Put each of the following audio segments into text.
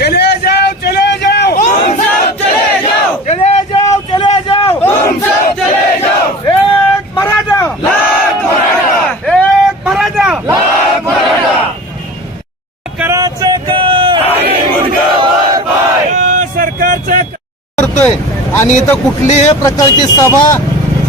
चले जाओ चले जाओ। तुम सब चले जाओ। चले जाओ चले जाओ। तुम सब चले जाओ। एक मराठा। लाख मराठा। एक मराठा। लाख मराठा। करायचं का आणि मुंडकावर पाय। सरकारचं करतोय. आणि इथं कुठलीही प्रकारची सभा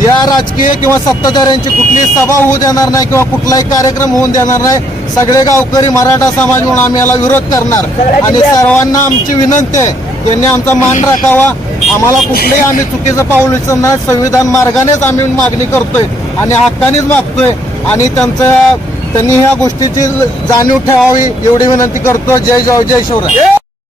या राजकीय किंवा सत्ताधाऱ्यांची कुठलीही सभा होऊ देणार नाही किंवा कुठलाही कार्यक्रम होऊन देणार नाही. सगळे गावकरी मराठा समाज म्हणून आम्ही याला विरोध करणार. आणि सर्वांना आमची विनंती आहे त्यांनी आमचा मान राखावा. आम्हाला कुठलंही आम्ही चुकीचं पाऊल उचलणार संविधान मार्गानेच आम्ही मागणी करतोय आणि हक्कानेच मागतोय. आणि त्यांचं त्यांनी ह्या गोष्टीची जाणीव ठेवावी एवढी विनंती करतो. जय जय जय शिवराय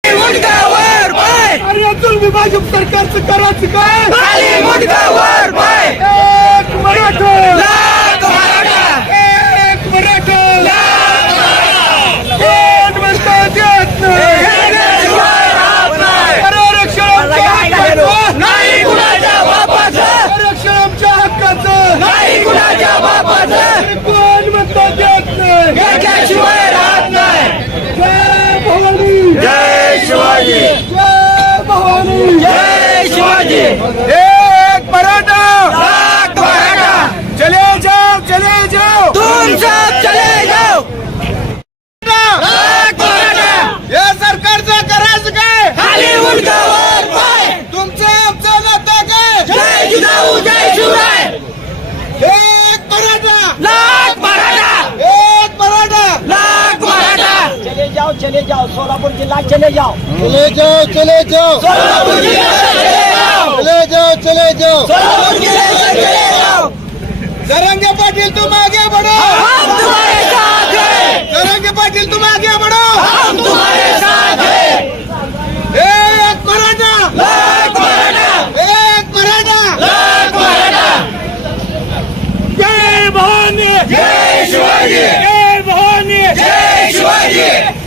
मुंडकावर पाय अरे अतुल विभाजक सरकारचं करायचं काय खाली मुंडकावर पाय एक मराठा लाख मराठा एक मराठा लाख मराठा कोण म्हणतं देत नाही घेतल्याशिवाय राहत नाही अरे आरक्षण आमच्या हक्काचं नाही कुणाच्या बापाचं आरक्षण आमच्या हक्काचं नाही कुणाच्या बापाचं कोण म्हणतं देत नाही घेतल्याशिवाय राहत नाही जय भवानी जय शिवाजी जय भवानी जय शिवाजी एक मराठा लाख मराठा चले जाओ चले जाओ तुम सब चले जाओ लाख मराठा या सरकारचं करायचं काय खाली मुंडकावर पाय तुमचं आमचं नातं काय जय जिजाऊ जय शिवराय एक मराठा लाख मराठा एक मराठा लाख मराठा चले जाओ सोलापुर जिला चले जाओ. चले जाओ चले जाओ. सोलापूर जिल्हा से चले जाओ. चले जाओ चले जाओ. सोलापूर जिले चले जाओ. जरंगे पाटील तुम आगे बढ़ो. हम तुम्हारे साथ हैं. जरंगे पाटील तुम आगे बढ़ो. हम तुम्हारे साथ हैं. एक मराठा. लाख मराठा. एक मराठा. मराठा. जय भवानी. जय शिवाजी. जय भवानी. जय शिवाजी.